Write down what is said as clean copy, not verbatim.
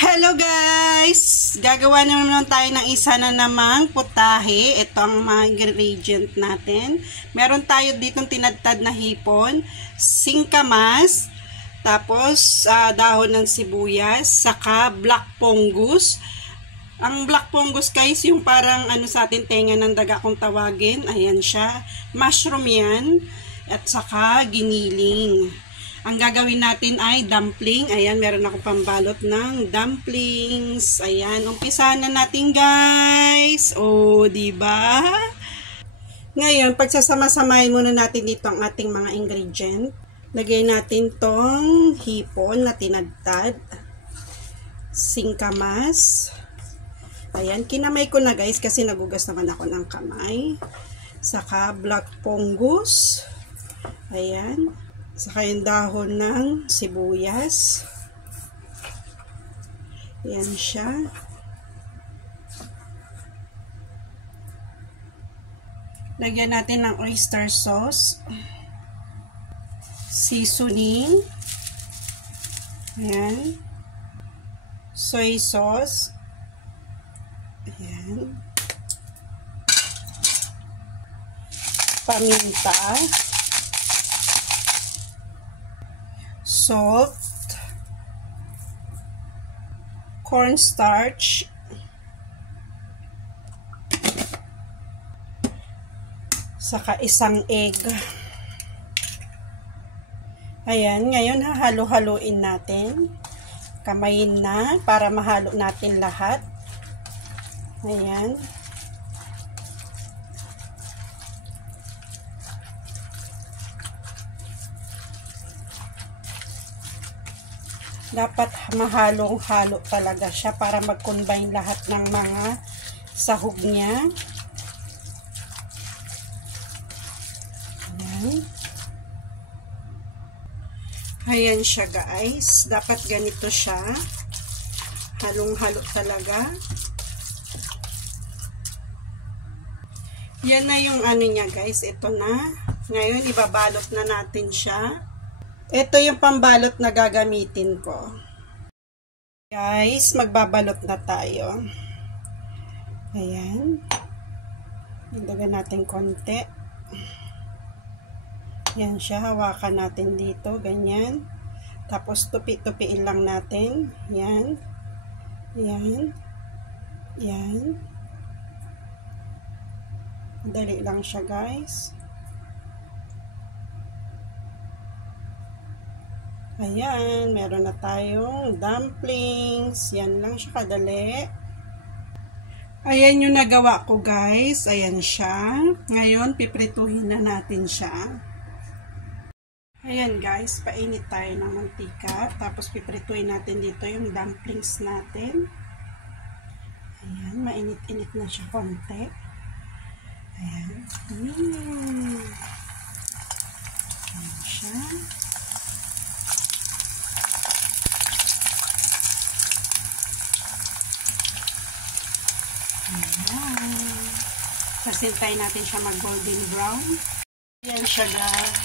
Hello guys! Gagawa naman tayo ng isa na namang putahe. Ito ang mga ingredient natin. Meron tayo ditong tinadtad na hipon, singkamas, tapos dahon ng sibuyas, saka black pongus. Ang black pongus guys, yung parang sa atin tenga ng daga kung tawagin. Ayan siya. Mushroom yan. At saka giniling. Ang gagawin natin ay dumpling. Ayan, meron ako pambalot ng dumplings. Ayan, umpisa na natin guys. Oh, diba? Ngayon, pagsasama-samahin muna natin dito ang ating mga ingredient. Lagay natin tong hipon na tinadtad. Singkamas. Ayan, kinamay ko na guys kasi nagugas naman ako ng kamay. Saka black pongus. Ayan. Saka yung dahon ng sibuyas. Ayan siya. Lagyan natin ng oyster sauce. Seasoning. Ayan. Soy sauce. Ayan. Paminta. Salt, cornstarch, saka isang egg. Ayan, ngayon hahalo-haluin natin. Kamayin na para mahalo natin lahat. Ayan. Dapat mahalong-halo talaga siya para mag-combine lahat ng mga sahog niya. Ayan. Ayan siya guys. Dapat ganito siya. Halong-halo talaga. Yan na yung niya guys. Ito na. Ngayon ibabalot na natin siya. Ito yung pambalot na gagamitin ko. Guys, magbabalot na tayo. Ayan. Dagdagan natin konti. Yan siya. Hawakan natin dito. Ganyan. Tapos tupi-tupiin lang natin. Yan. Yan. Yan. Madali lang siya guys. Ayan, meron na tayong dumplings. Yan lang siya kadali. Ayan yung nagawa ko guys. Ayan siya. Ngayon, piprituhin na natin siya. Ayan guys, painit tayo ng mantika. Tapos piprituhin natin dito yung dumplings natin. Ayan, mainit-init na siya konti. Ayan. Ayan siya. Ayan. Pasintayin natin siya mag golden brown. Ayan siya guys.